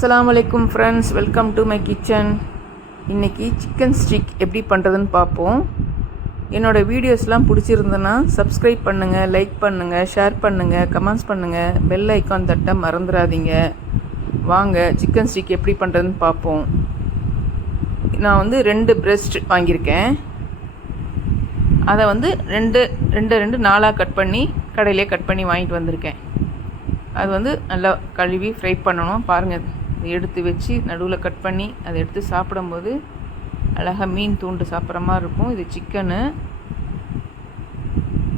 அஸ்ஸலாமு அலைக்கும் friends, welcome to my kitchen. இன்றைக்கி சிக்கன் ஸ்டிக் எப்படி பண்ணுறதுன்னு பார்ப்போம். என்னோடய வீடியோஸ்லாம் பிடிச்சிருந்ததுன்னா சப்ஸ்கிரைப் பண்ணுங்கள், லைக் பண்ணுங்கள், ஷேர் பண்ணுங்கள், கமெண்ட்ஸ் பண்ணுங்கள், பெல் ஐக்கான் தட்ட மறந்துடாதீங்க. வாங்க சிக்கன் ஸ்டிக் எப்படி பண்ணுறதுன்னு பார்ப்போம். நான் 2 பிரெஸ்ட் வாங்கியிருக்கேன். அதை ரெண்டு நாலாக கட் பண்ணி கடையிலே கட் பண்ணி வாங்கிட்டு வந்திருக்கேன். அது நல்லா கழுவி ஃப்ரை பண்ணணும். பாருங்கள், எடுத்து வச்சு நடுவில் கட் பண்ணி அதை எடுத்து சாப்பிடும்போது அழகாக மீன் தூண்டு சாப்பிட்ற மாதிரி இருக்கும். இது சிக்கனு.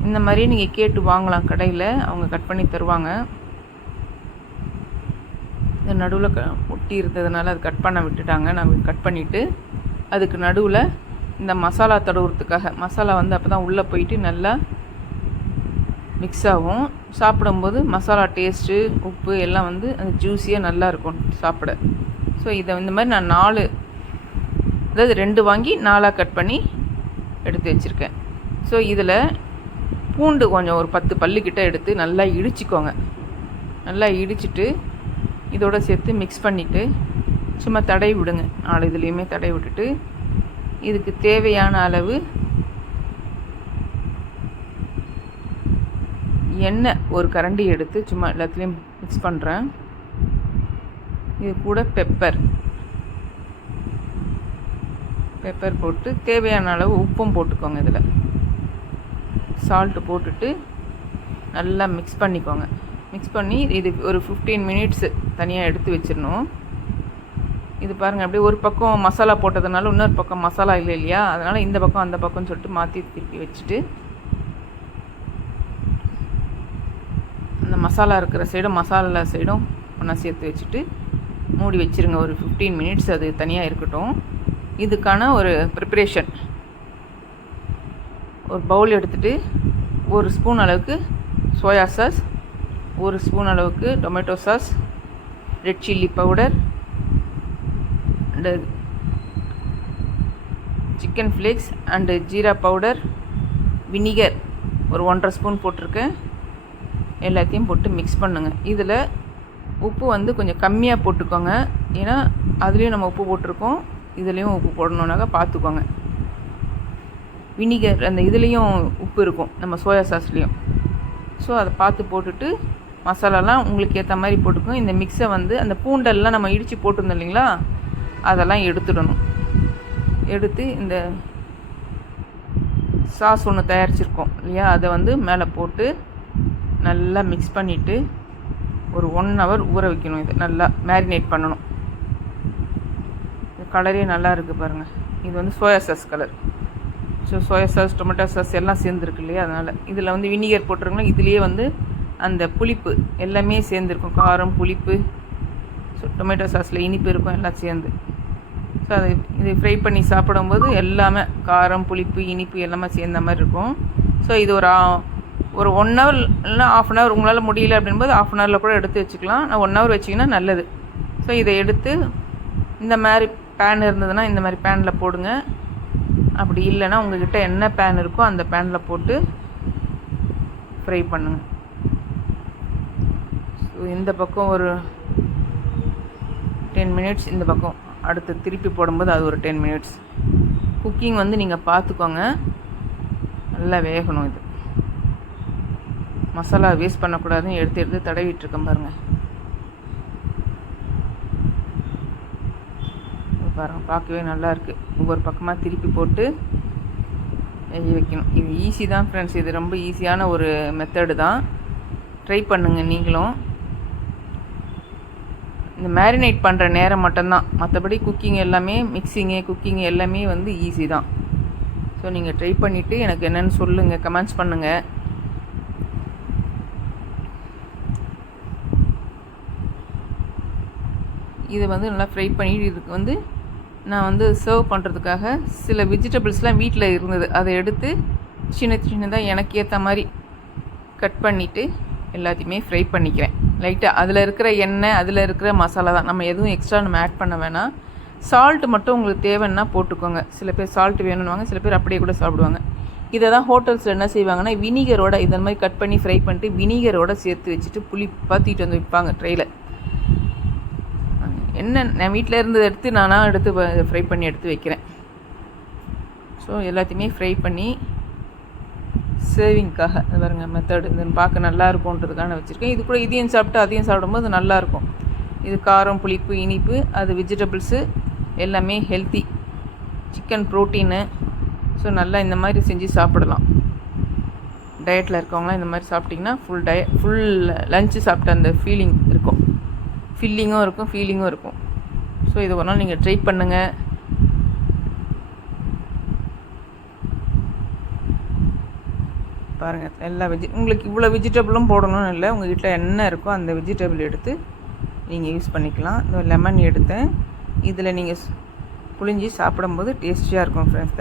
இந்த மாதிரி நீங்கள் கேட்டு வாங்கலாம், கடையில் அவங்க கட் பண்ணி தருவாங்க. இந்த நடுவில் ஒட்டி இருந்ததுனால அது கட் பண்ண விட்டுட்டாங்க. நான் கட் பண்ணிவிட்டு அதுக்கு நடுவில் இந்த மசாலா தடவுறதுக்காக மசாலா அப்போ தான் உள்ளே போயிட்டு நல்லா மிக்ஸ் ஆகும். சாப்பிடும்போது மசாலா டேஸ்ட்டு, உப்பு எல்லாம் அந்த ஜூஸியாக நல்லா இருக்கும் சாப்பிட. ஸோ இதை இந்த மாதிரி நான் 2 வாங்கி 4ஆக கட் பண்ணி எடுத்து வச்சுருக்கேன். ஸோ இதில் பூண்டு கொஞ்சம் ஒரு 10 பல்லுக்கிட்ட எடுத்து நல்லா இடிச்சிக்கோங்க. நல்லா இடிச்சிட்டு இதோட சேர்த்து மிக்ஸ் பண்ணிவிட்டு சும்மா தடவி விடுங்க. 4 இதுலேயுமே தடவி விட்டுட்டு இதுக்கு தேவையான அளவு எண்ணெய் ஒரு கரண்டி எடுத்து சும்மா எல்லாத்துலேயும் மிக்ஸ் பண்ணுறேன். இது கூட பெப்பர் போட்டு தேவையான அளவு உப்பும் போட்டுக்கோங்க. இதில் சால்ட்டு போட்டுட்டு நல்லா மிக்ஸ் பண்ணிக்கோங்க. மிக்ஸ் பண்ணி இது ஒரு 15 மினிட்ஸு தனியாக எடுத்து வச்சிடணும். இது பாருங்கள், அப்படியே ஒரு பக்கம் மசாலா போட்டதுனால இன்னொரு பக்கம் மசாலா இல்லை இல்லையா, அதனால் இந்த பக்கம் அந்த பக்கம்னு சொல்லிட்டு மாற்றி திருப்பி வச்சுட்டு அந்த மசாலா இருக்கிற சைடும் மசாலா சைடும் ஒன்றா சேர்த்து வச்சுட்டு மூடி வச்சுருங்க. ஒரு 15 மினிட்ஸ் அது தனியாக இருக்கட்டும். இதுக்கான ஒரு ப்ரிப்ரேஷன், ஒரு பவுல் எடுத்துகிட்டு 1 ஸ்பூன் அளவுக்கு சோயா சாஸ், 1 ஸ்பூன் அளவுக்கு tomato sauce, red chilli powder and chicken flakes and jeera powder, vinegar ஒரு 1.5 ஸ்பூன் போட்டிருக்கேன். எல்லாத்தையும் போட்டு மிக்ஸ் பண்ணுங்கள். இதில் உப்பு கொஞ்சம் கம்மியாக போட்டுக்கோங்க. ஏன்னா அதுலேயும் நம்ம உப்பு போட்டிருக்கோம், இதுலேயும் உப்பு போடணுன்னாக்கா பார்த்துக்கோங்க. வினிகர் இதுலேயும் உப்பு இருக்கும், நம்ம சோயா சாஸ்லேயும். ஸோ அதை பார்த்து போட்டுட்டு மசாலாலாம் உங்களுக்கு ஏற்ற மாதிரி போட்டுக்கோங்க. இந்த மிக்ஸை அந்த பூண்டெல்லாம் நம்ம இடித்து போட்டிருந்தோம் இல்லைங்களா, அதெல்லாம் எடுத்துடணும். எடுத்து இந்த சாஸ் ஒன்று தயாரிச்சிருக்கோம் இல்லையா, அதை மேலே போட்டு நல்லா மிக்ஸ் பண்ணிவிட்டு ஒரு 1 ஹவர் ஊற வைக்கணும். இது நல்லா மேரினேட் பண்ணணும். இது கலரே நல்லா இருக்குது பாருங்கள். இது soya sauce colour. So soya sauce, tomato sauce எல்லாம் சேர்ந்துருக்கு இல்லையா, அதனால் இதில் வினிகர் போட்டிருக்கலாம். இதுலேயே அந்த புளிப்பு எல்லாமே சேர்ந்துருக்கும். காரம், புளிப்பு, ஸோ டொமேட்டோ சாஸில் இனிப்பு இருக்கும், எல்லாம் சேர்ந்து. ஸோ இது ஃப்ரை பண்ணி சாப்பிடும்போது எல்லாமே காரம், புளிப்பு, இனிப்பு எல்லாமே சேர்ந்த மாதிரி இருக்கும். ஸோ இது ஒரு 1 ஹவர் இல்லைனா 1/2 ஹவர் உங்களால் முடியல அப்படின்போது 1/2 ஹவரில் கூட எடுத்து வச்சுக்கலாம். நான் 1 ஹவர் வச்சிங்கன்னா நல்லது. ஸோ இதை எடுத்து இந்த மாதிரி பேன் இருந்ததுன்னா இந்த மாதிரி பேனில் போடுங்க. அப்படி இல்லைன்னா உங்கள்கிட்ட என்ன பேன் இருக்கோ அந்த பேனில் போட்டு ஃப்ரை பண்ணுங்கள். ஸோ இந்த பக்கம் ஒரு 10 மினிட்ஸ், இந்த பக்கம் அடுத்து திருப்பி போடும்போது அது ஒரு 10 மினிட்ஸ். குக்கிங் நீங்கள் பார்த்துக்கோங்க, நல்லா வேகணும். இது மசாலா வேஸ்ட் பண்ணக்கூடாதுன்னு எடுத்து தடவிட்டுருக்கேன் பாருங்கள். பாருங்கள், பார்க்கவே நல்லாயிருக்கு. ஒவ்வொரு பக்கமாக திருப்பி போட்டு வெஜ்ஜி வைக்கணும். இது ஈஸி தான் ஃப்ரெண்ட்ஸ். இது ரொம்ப ஈஸியான ஒரு மெத்தடு தான். ட்ரை பண்ணுங்கள் நீங்களும். இந்த மேரினேட் பண்ணுற நேரம் மட்டும்தான், மற்றபடி குக்கிங் எல்லாமே குக்கிங் எல்லாமே ஈஸி தான். ஸோ நீங்கள் ட்ரை பண்ணிவிட்டு எனக்கு என்னென்னு சொல்லுங்கள், கமெண்ட்ஸ் பண்ணுங்கள். இதை நல்லா ஃப்ரை பண்ணிவிட்டு இதுக்கு நான் சர்வ் பண்ணுறதுக்காக சில வெஜிடபிள்ஸ்லாம் வீட்டில் இருந்தது, அதை எடுத்து சின்னதாக எனக்கு ஏற்ற மாதிரி கட் பண்ணிவிட்டு எல்லாத்தையுமே ஃப்ரை பண்ணிக்கிறேன். லைட்டாக அதில் இருக்கிற எண்ணெய், அதில் இருக்கிற மசாலா தான், நம்ம எதுவும் எக்ஸ்ட்ரா நம்ம ஆட் பண்ண வேணாம். சால்ட்டு மட்டும் உங்களுக்கு தேவைன்னா போட்டுக்கோங்க. சில பேர் சால்ட்டு வேணும்னுவாங்க, சில பேர் அப்படியே கூட சாப்பிடுவாங்க. இதை தான் ஹோட்டல்ஸில் என்ன செய்வாங்கன்னா, வினிகரோட இதை மாதிரி கட் பண்ணி ஃப்ரை பண்ணிட்டு வினிகரோடு சேர்த்து வச்சுட்டு புளி பாத்திட்டு விற்பாங்க ட்ரெயில். என்ன நான் வீட்டில் இருந்ததை எடுத்து நானாக எடுத்து ஃப்ரை பண்ணி எடுத்து வைக்கிறேன். ஸோ எல்லாத்தையுமே ஃப்ரை பண்ணி சேவிங்க்காக பாருங்க மெத்தட் இது பார்க்க நல்லா இருக்கும்ன்றதுக்காக வச்சுருக்கேன். இது கூட இதையும் சாப்பிட்டு அதையும் சாப்பிடும்போது நல்லாயிருக்கும். இது காரம், புளிப்பு, இனிப்பு, அது வெஜிடபிள்ஸு எல்லாமே ஹெல்த்தி, சிக்கன் ப்ரோட்டீனு. ஸோ நல்லா இந்த மாதிரி செஞ்சு சாப்பிடலாம். டயட்டில் இருக்கவங்களாம் இந்த மாதிரி சாப்பிட்டிங்கன்னா ஃபுல் லஞ்சு சாப்பிட்ட அந்த ஃபீலிங் இருக்கும், ஃபில்லிங்கும் இருக்கும், ஃபீலிங்கும் இருக்கும். ஸோ இது ஒரு நாள் நீங்கள் ட்ரை பண்ணுங்கள். பாருங்கள் எல்லா உங்களுக்கு இவ்வளோ வெஜிடபிளும் போடணும்னு இல்லை, உங்கள் வீட்டில் என்ன இருக்கோ அந்த வெஜிடபிள் எடுத்து நீங்கள் யூஸ் பண்ணிக்கலாம். இந்த லெமன் எடுத்தேன், இதில் நீங்கள் புழிஞ்சி சாப்பிடும்போது டேஸ்டியாக இருக்கும் ஃப்ரெண்ட்ஸ்.